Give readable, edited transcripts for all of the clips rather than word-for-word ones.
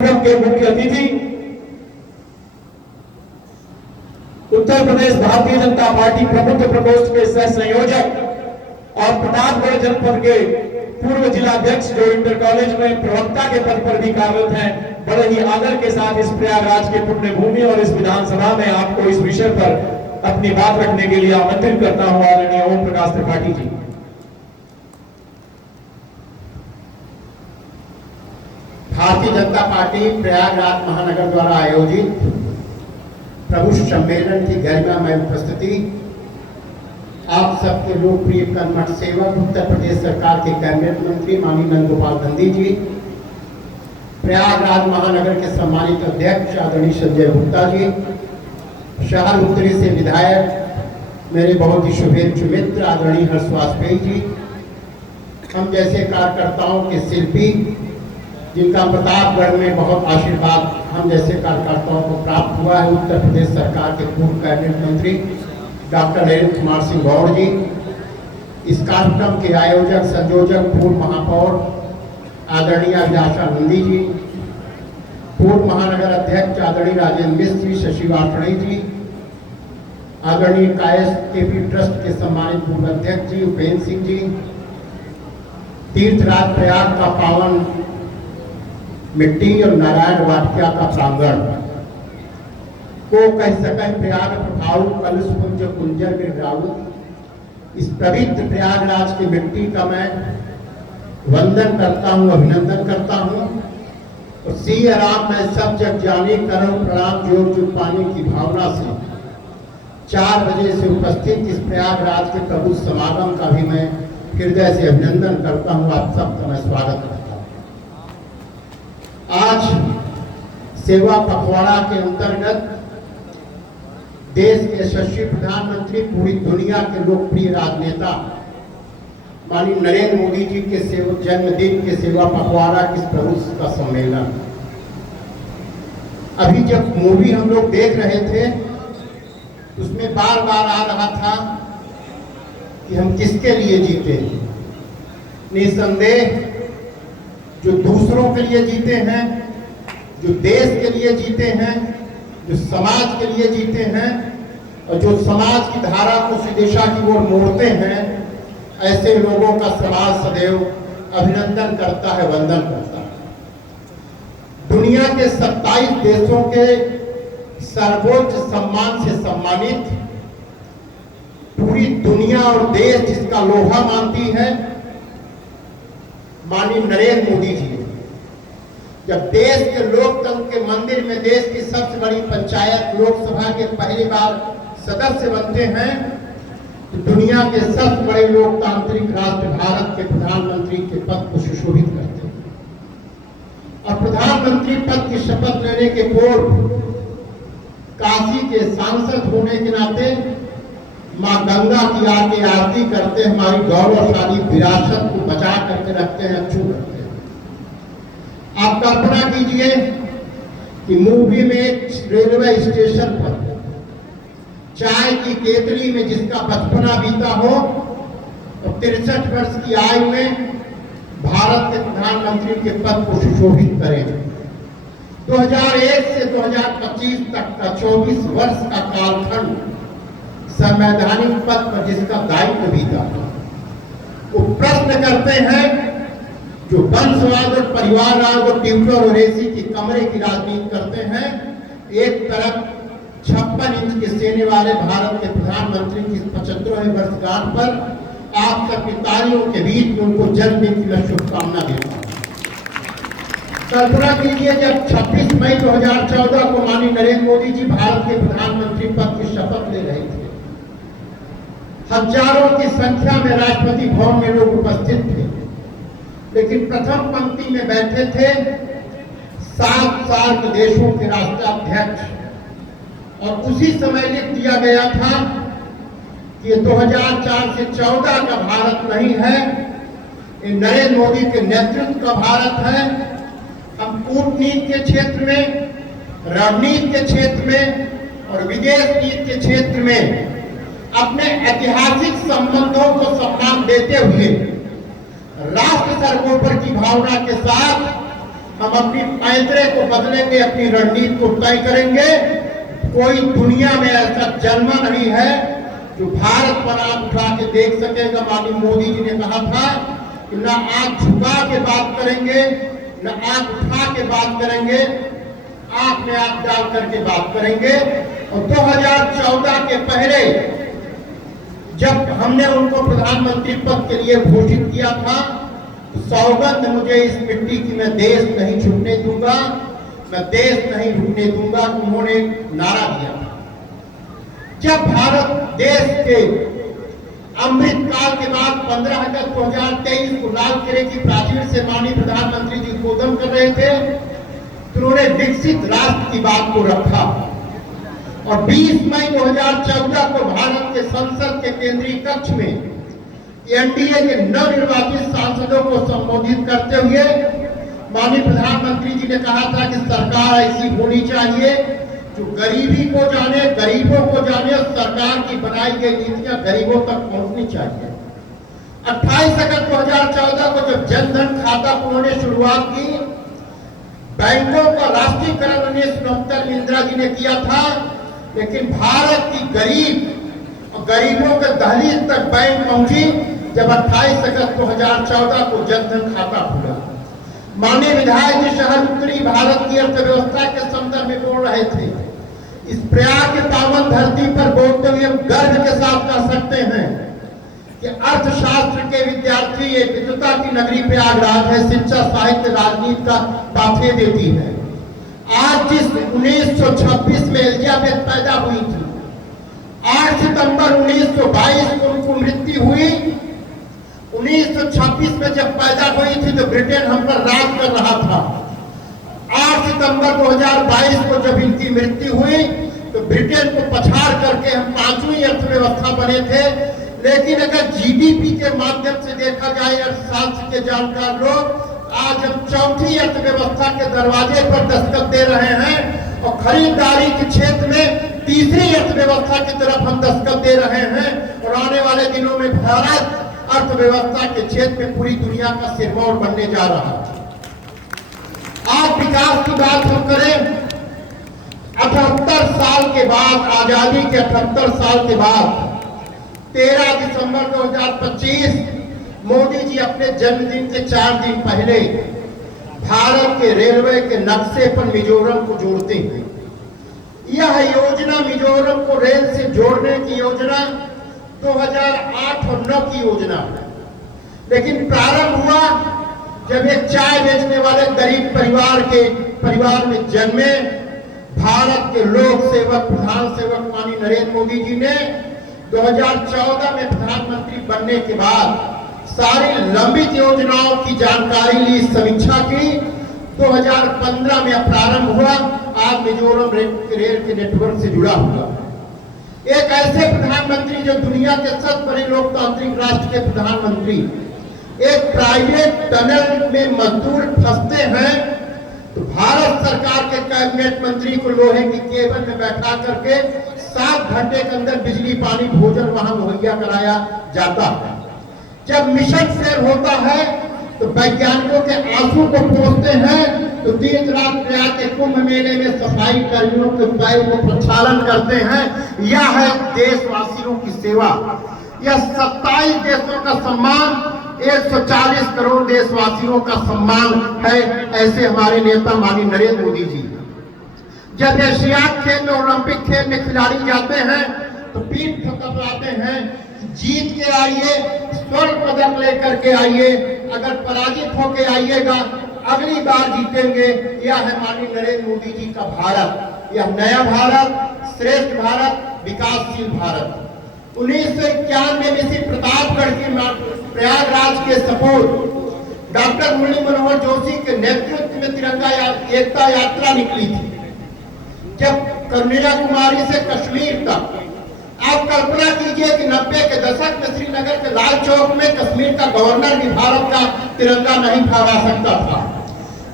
के मुख्य अतिथि उत्तर प्रदेश भारतीय जनता पार्टी प्रबुद्ध प्रकोष्ठ के सह संयोजक और प्रतापगढ़ जनपद के पूर्व जिलाध्यक्ष जो इंटर कॉलेज में प्रवक्ता के पद पर भी कार्यरत हैं, बड़े ही आदर के साथ इस प्रयागराज के पुण्य भूमि और इस विधानसभा में आपको इस विषय पर अपनी बात रखने के लिए आमंत्रित करता हूं। आदरणीय ओम प्रकाश त्रिपाठी जी। भारतीय जनता पार्टी प्रयागराज महानगर द्वारा आयोजित प्रभु सम्मेलन की गरिमामय उपस्थिति, आप सबके लोकप्रिय कर्मठ सेवक उत्तर प्रदेश सरकार के कैबिनेट मंत्री माननीय नंदगोपाल नंदी जी, प्रयागराज महानगर के सम्मानित अध्यक्ष आदरणीय संजय गुप्ता जी, शहर उत्तरी से विधायक मेरे बहुत ही शुभेच्छु मित्र आदरणीय हर्ष वाजपेयी जी, हम जैसे कार्यकर्ताओं के शिल्पी जिनका प्रतापगढ़ में बहुत आशीर्वाद हम जैसे कार्यकर्ताओं को प्राप्त हुआ है, उत्तर प्रदेश सरकार के पूर्व कैबिनेट मंत्री डॉक्टर नरेंद्र कुमार सिंह गौड़ जी, इस कार्यक्रम के आयोजक संयोजक पूर्व महापौर आदरणीय अभिलाषा नंदी जी, पूर्व महानगर अध्यक्ष आदरणीय राजेंद्र मिश्र जी, शशि वार्ष्णेय जी, आदरणीय कायस केपी ट्रस्ट के सम्मानित पूर्व अध्यक्ष जी उपेंद्र सिंह जी, तीर्थराज प्रयाग का पावन मिट्टी और नारायण वाटिका का प्रांगण को कह सकें प्रयाग प्रभाव कलुष पुंज कुंजर गिराऊ, इस पवित्र प्रयागराज की मिट्टी का मैं वंदन करता हूँ, अभिनंदन करता हूँ। और सिया राम मैं सब जग जाने करूँ प्रणाम जोर जुग पाने की भावना से 4 बजे से उपस्थित इस प्रयागराज के प्रभु समागम का भी मैं हृदय से अभिनंदन करता हूँ। आप सबका मैं स्वागत करता हूँ। आज सेवा पखवाड़ा के अंतर्गत देश के यशस्वी प्रधानमंत्री, पूरी दुनिया के लोकप्रिय राजनेता माननीय नरेंद्र मोदी जी के जन्मदिन के सेवा पखवाड़ा किस प्रभु का सम्मेलन। अभी जब मूवी हम लोग देख रहे थे उसमें बार बार आ रहा था कि हम किसके लिए जीते। निसंदेह जो दूसरों के लिए जीते हैं, जो देश के लिए जीते हैं, जो समाज के लिए जीते हैं और जो समाज की धारा को दिशा की ओर मोड़ते हैं, ऐसे लोगों का समाज सदैव अभिनंदन करता है, वंदन करता है। दुनिया के 27 देशों के सर्वोच्च सम्मान से सम्मानित पूरी दुनिया और देश जिसका लोहा मानती है माननीय नरेंद्र मोदी जी। जब देश के लोकतंत्र के मंदिर में देश की सबसे बड़ी पंचायत लोकसभा के पहली बार सदस्य बनते हैं तो दुनिया के सबसे बड़े लोकतांत्रिक राष्ट्र भारत के प्रधानमंत्री के पद को सुशोभित करते हैं। और प्रधानमंत्री पद की शपथ लेने के पूर्व काशी के सांसद होने के नाते माँ गंगा की आके आरती करते, हमारी गौरवशाली विरासत को बचा करके रखते हैं, अच्छू करते हैं। आप कल्पना कीजिए कि मूवी में रेलवे स्टेशन पर चाय की केतली में जिसका बचपना बीता हो और 63 वर्ष की आयु में भारत के प्रधानमंत्री के पद को सुशोभित करें। 2001 से 2025 तक का 24 वर्ष का कालखंड संवैधानिक पद पर जिसका दायित्व बीता, वो प्रश्न करते हैं जो वंशवाद और परिवारवाद और ट्यूटर और एसी की कमरे की राजनीति करते हैं। एक तरफ 56 इंच के सेने वाले भारत के प्रधानमंत्री की 75वें वर्षगांठ पर आप सबकी तालियों के बीच में उनको जन्मदिन की मैं शुभकामना देता हूँ। कल्पना कीजिए जब 26 मई 2014 को माननीय नरेंद्र मोदी जी भारत के प्रधानमंत्री पद की शपथ ले रहे थे, हजारों की संख्या में राष्ट्रपति भवन में लोग उपस्थित थे, लेकिन प्रथम पंक्ति में बैठे थे 7 सार्क देशों के राष्ट्राध्यक्ष। और उसी समय लिख दिया गया था कि 2004 से 14 का भारत नहीं है, ये नरेंद्र मोदी के नेतृत्व का भारत है। हम कूटनीति के क्षेत्र में, रणनीति के क्षेत्र में और विदेश नीति के क्षेत्र में अपने ऐतिहासिक संबंधों को सम्मान देते हुए राष्ट्र सर्वोपरि की भावना के साथ हम अपनी पैतरे को बदलेंगे, अपनी रणनीति को तय करेंगे। कोई दुनिया में ऐसा जन्मा नहीं है जो भारत पर आंख उठा के देख सकेगा। माननीय मोदी जी ने कहा था कि न आंख झुका के बात करेंगे, न आंख उठा के बात करेंगे, आंख में आंख डाल करके बात करेंगे। और 2014 के पहले जब हमने उनको प्रधानमंत्री पद के लिए घोषित किया था, सौगंध मुझे इस मिट्टी की, मैं देश नहीं छूटने दूंगा, मैं देश नहीं ढूंढने दूंगा, उन्होंने नारा दिया था। जब भारत देश के अमृत काल के बाद 15 अगस्त 2023 को लाल किले की प्राचीर से माननीय प्रधानमंत्री जी उद्बोधन कर रहे थे, तो उन्होंने विकसित राष्ट्र की बात को रखा। और 20 मई 2014 को भारत के संसद के केंद्रीय कक्ष में एनडीए के नवनिर्वाचित सांसदों को संबोधित करते हुए माननीय प्रधानमंत्री जी ने कहा था कि सरकार ऐसी होनी चाहिए जो गरीबी को जाने, गरीबों को जाने, और सरकार की बनाई गई नीतियां गरीबों तक पहुंचनी चाहिए। 28 अगस्त 2014 को जब जनधन खाता को उन्होंने शुरुआत की, बैंकों का राष्ट्रीयकरण 1969 में इंदिरा जी ने किया था, लेकिन भारत की गरीब और गरीबों के दहलीज तक बैंक पहुंची जब 28 अगस्त 2014 को जनधन खाता खुला। माननीय विधायक जी शहर उत्तरी भारत की अर्थव्यवस्था के संदर्भ में बोल रहे थे। इस प्रयाग की पावन धरती पर बोलते हुए हम गर्व के साथ कह सकते हैं कि अर्थशास्त्र के विद्यार्थी, ये विद्वता की नगरी प्रयागराज है, शिक्षा, साहित्य, राजनीति का बातें देती है। आज जिस 1926 में एलिजाबेथ पैदा हुई थी, 8 सितंबर 1922 को उनको मृत्यु हुई। 1926 में जब पैदा हुई थी तो ब्रिटेन हम पर राज कर रहा था। 8 सितंबर 2022 को जब इनकी मृत्यु हुई तो ब्रिटेन को पछाड़ करके हम 5वीं अर्थव्यवस्था बने थे। लेकिन अगर जीडीपी के माध्यम से देखा जाए, अर्थशास्त्र के जानकार लोग, आज हम 4थी अर्थव्यवस्था के दरवाजे पर दस्तक दे रहे हैं और खरीदारी के क्षेत्र में 3री अर्थव्यवस्था की तरफ हम दस्तक दे रहे हैं। और आने वाले दिनों में भारत अर्थव्यवस्था के क्षेत्र में पूरी दुनिया का सिरमौर बनने जा रहा है। आज विकास की बात हम करें, 78 साल के बाद, आजादी के 78 साल के बाद 13 दिसंबर 2025 मोदी जी अपने जन्मदिन के 4 दिन पहले भारत के रेलवे के नक्शे पर मिजोरम को जोड़ते हैं। यह योजना मिजोरम को रेल से जोड़ने की योजना 2008 और 9 की योजना है, लेकिन प्रारंभ हुआ जब एक चाय बेचने वाले गरीब परिवार में जन्मे। भारत के लोक सेवक, प्रधान सेवक माननीय नरेंद्र मोदी जी ने 2014 में प्रधानमंत्री बनने के बाद सारी लंबित योजनाओं की जानकारी ली, समीक्षा की। 2015 में प्रारंभ हुआ, आज मिजोरम रेल के नेटवर्क से जुड़ा हुआ। एक ऐसे प्रधानमंत्री जो दुनिया के सबसे बड़े लोकतांत्रिक राष्ट्र के प्रधानमंत्री एक प्राइवेट टनल में मजदूर फंसते हैं तो भारत सरकार के कैबिनेट मंत्री को लोहे की केबल में बैठा करके 7 घंटे के अंदर बिजली, पानी, भोजन वहां मुहैया कराया जाता है। जब मिशन फेल होता है तो वैज्ञानिकों के आंसू को पोंछते हैं, तो दिन रात प्रयाग के कुंभ मेले में सफाई कर्मियों के पैर को प्रक्षालन करते हैं। यह है देशवासियों की सेवा। यह 27 देशों का सम्मान, 140 करोड़ देशवासियों का सम्मान है। ऐसे हमारे नेता माननीय नरेंद्र मोदी जी जब एशियाड खेल में, ओलंपिक खेल में खिलाड़ी जाते हैं तो पीठ थपथपाते हैं, जीत के आइए, स्वर्ण पदक लेकर के आइए, अगर पराजित होके आइएगा अगली बार जीतेंगे। यह है माननीय नरेंद्र मोदी जी का भारत। यह नया भारत, श्रेष्ठ भारत, विकासशील भारत। 1991 में इसी प्रतापगढ़ की प्रयागराज के सपूत डॉक्टर मुरली मनोहर जोशी के नेतृत्व में तिरंगा एकता यात्रा निकली थी। जब कन्याकुमारी से कश्मीर तक, आप कल्पना कीजिए कि 90 के दशक में श्रीनगर के लाल चौक में कश्मीर का गवर्नर भी भारत का तिरंगा नहीं फहरा सकता था।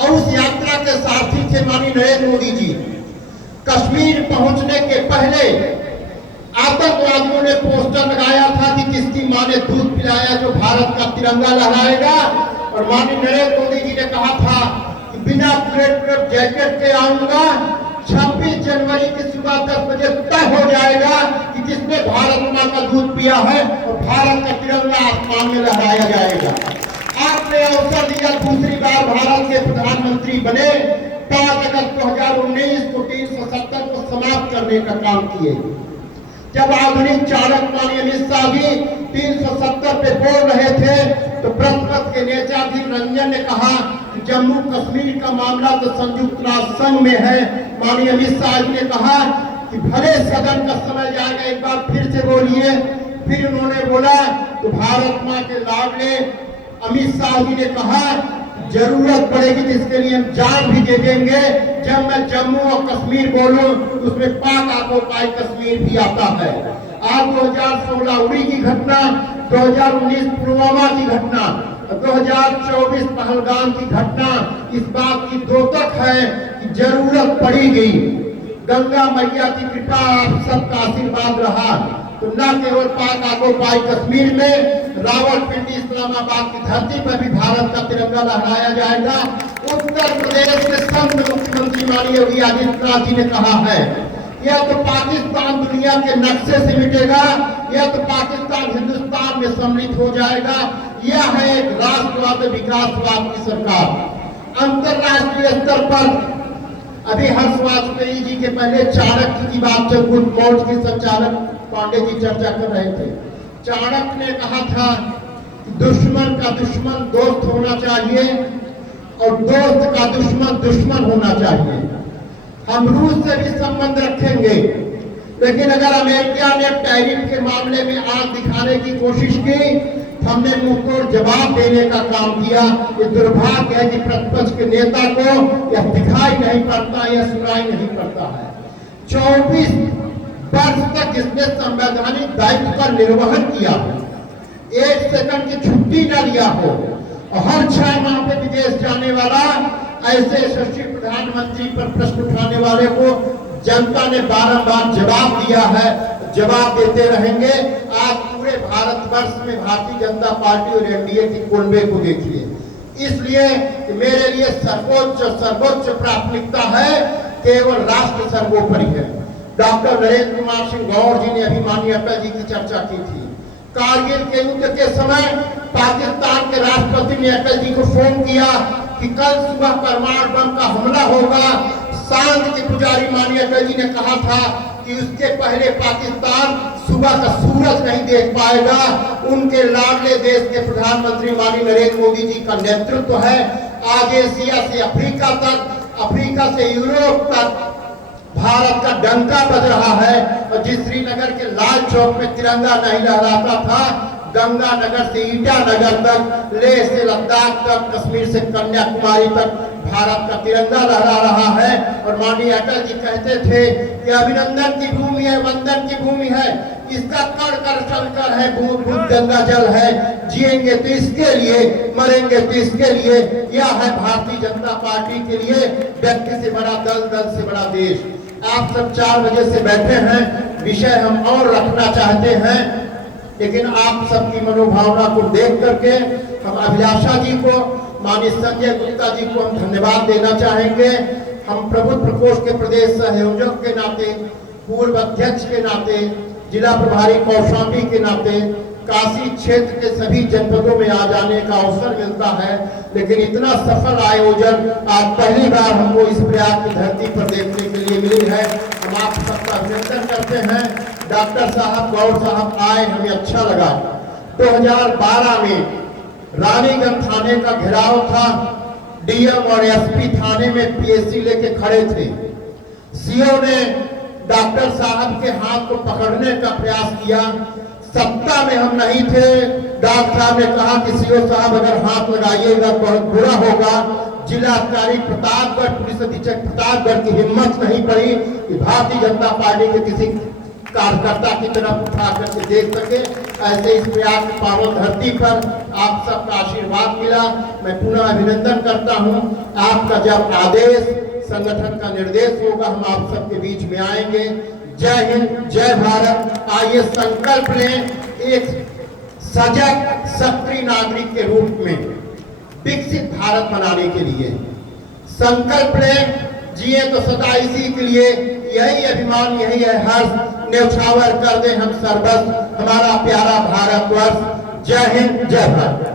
और उस यात्रा के सारथी थे माननीय नरेंद्र मोदी जी। कश्मीर पहुंचने के पहले आतंकवादियों ने पोस्टर लगाया था कि किसकी मां ने दूध पिलाया जो भारत का तिरंगा लहराएगा। और माननीय नरेंद्र मोदी जी ने कहा था कि बिना बुलेट जैकेट के आऊंगा। 26 जनवरी की सुबह 10 बजे तय हो जाएगा कि किसने भारत मां का दूध पिया है और भारत का तिरंगा आसमान में लहराया जाएगा। आपने अवसर दिया, दूसरी बार भारत के प्रधानमंत्री बने, 5 अगस्त 2019 को 370 को समाप्त करने का काम किए। जब आधुनिक चालक माननीय अमित शाह जी 370 पे बोल रहे थे तो प्रतिपक्ष के नेता जी रंजन ने कहा कि जम्मू कश्मीर का मामला तो संयुक्त राष्ट्र संघ में है। माननीय अमित शाह जी ने कहा कि भले सदन का समय जाएगा, एक बार फिर से बोलिए। फिर उन्होंने बोला तो भारत मां के लाडले अमित शाह जी ने कहा जरूरत पड़ेगी तो इसके लिए हम जान भी दे देंगे। जब मैं जम्मू और कश्मीर बोलूं उसमें पाक आकोपाई कश्मीर भी आता है। आज 2016 उड़ी की घटना, 2019 पुलवामा की घटना, 2024 पहलगाम की घटना इस बात की द्योतक है कि जरूरत पड़ेगी। गंगा मैया की कृपा, आप सबका आशीर्वाद रहा तो न केवल पाक आकोपाई कश्मीर में, रावलपिंडी इस्लामाबाद की धरती पर भी भारत का तिरंगा लहराया जाएगा। उत्तर प्रदेश के संत मुख्यमंत्री माननीय योगी आदित्यनाथ जी ने कहा है यह तो पाकिस्तान दुनिया के नक्शे से मिटेगा, यह तो पाकिस्तान हिंदुस्तान में सम्मिलित हो जाएगा। यह है एक राष्ट्रवाद विकासवाद की सरकार। अंतरराष्ट्रीय स्तर पर अभी हर्ष वाजपेयी जी के पहले चाणक्य की बात जब गुड मोर्च के संचालक पांडे जी चर्चा कर रहे थे, चाणक्य ने कहा था कि दुश्मन का दुश्मन दोस्त होना चाहिए और दोस्त का दुश्मन दुश्मन होना चाहिए। हम रूस से भी संबंध रखेंगे, लेकिन अगर अमेरिका ने टैरिफ के मामले में आग दिखाने की कोशिश की, हमने मुंहतोड़ जवाब देने का काम किया। ये दुर्भाग्य है कि प्रतिपक्ष के नेता को यह दिखाई नहीं पड़ता, यह सुनाई नहीं पड़ता है। 24 वर्ष तक जिसने संवैधानिक दायित्व का निर्वहन किया, 1 सेकंड की छुट्टी न लिया हो और हर 6 माह पे विदेश जाने वाला ऐसे यशस्वी प्रधानमंत्री पर प्रश्न उठाने वाले को जनता ने बारंबार जवाब दिया है, जवाब देते रहेंगे। आज पूरे भारतवर्ष में भारतीय जनता पार्टी और एनडीए की कुनबे को देखिए। इसलिए कि मेरे लिए सर्वोच्च प्राथमिकता है केवल राष्ट्र सर्वोपरि है। डॉक्टर नरेंद्र कुमार सिंह गौर जी ने अभी माननीय अटल जी की चर्चा की थी। कारगिल के युद्ध के समय पाकिस्तान के राष्ट्रपति ने अटल जी को फोन किया कि कल सुबह परमाणु बम का हमला होगा। शांति के पुजारी माननीय अटल जी ने कहा था कि उसके पहले पाकिस्तान सुबह का सूरज नहीं देख पाएगा। उनके लाडले देश के प्रधानमंत्री माननीय नरेंद्र मोदी जी का नेतृत्व है। आज एशिया से अफ्रीका तक, अफ्रीका से यूरोप तक भारत का डंका बज रहा है। और जिस श्रीनगर के लाल चौक में तिरंगा नहीं लहराता था, गंगानगर से ईटानगर तक, लेह से लद्दाख तक, कश्मीर से कन्याकुमारी तक भारत का तिरंगा लहरा रहा है। और माननीय अटल जी कहते थे कि अभिनंदन की भूमि है, वंदन की भूमि है, इसका कण कण संकर है, बूंद बूंद गंगा जल है। जिएंगे तो इसके लिए, मरेंगे तो इसके लिए। यह है भारतीय जनता पार्टी के लिए व्यक्ति से बड़ा दल, दल से बड़ा देश। आप सब 4 बजे से बैठे हैं, विषय हम और रखना चाहते हैं, लेकिन आप सबकी मनोभावना को देख करके हम अभिलाषा जी को, माननीय संजय गुप्ता जी को हम धन्यवाद देना चाहेंगे। हम प्रबुद्ध प्रकोष्ठ के प्रदेश संयोजक के नाते, पूर्व अध्यक्ष के नाते, जिला प्रभारी कौशाम्बी के नाते काशी क्षेत्र के सभी जनपदों में आ जाने का अवसर मिलता है, लेकिन इतना सफल आयोजन आज पहली बार हमको इस प्रयाग की धरती पर देखने के लिए मिली है। हम आप सबका अभिनंदन करते हैं। डॉक्टर साहब, गौर साहब आए, हमें अच्छा लगा। 2012 में रानीगंज थाने का घेराव था, डीएम और एसपी थाने में पीएससी लेके खड़े थे। सीओ ने डॉक्टर साहब के हाथ को पकड़ने का प्रयास किया। सत्ता में हम नहीं थे। डॉक्टर साहब ने कहा कि सीओ साहब अगर हाथ लगाइएगा बहुत बुरा होगा। जिला अधिकारी प्रतापगढ़, पुलिस अधीक्षक प्रतापगढ़ की हिम्मत नहीं पड़ी कि भारतीय जनता पार्टी के किसी कार्यकर्ता की तरफ उठा करके देख सके। ऐसे इस प्रयास की पावन धरती पर आप सबका आशीर्वाद मिला। मैं पुनः अभिनंदन करता हूं। आपका जब आदेश, संगठन का निर्देश होगा, हम आप सबके बीच में आएंगे। जय हिंद, जय भारत। आइए संकल्प लें एक सजग सक्रिय नागरिक के रूप में विकसित भारत बनाने के लिए। संकल्प लें, जिए तो सदा इसी के लिए, यही अभिमान, यही है हर्ष, न्यौछावर कर दे हम सर्वस्व हमारा प्यारा भारतवर्ष। जय हिंद, जय भारत।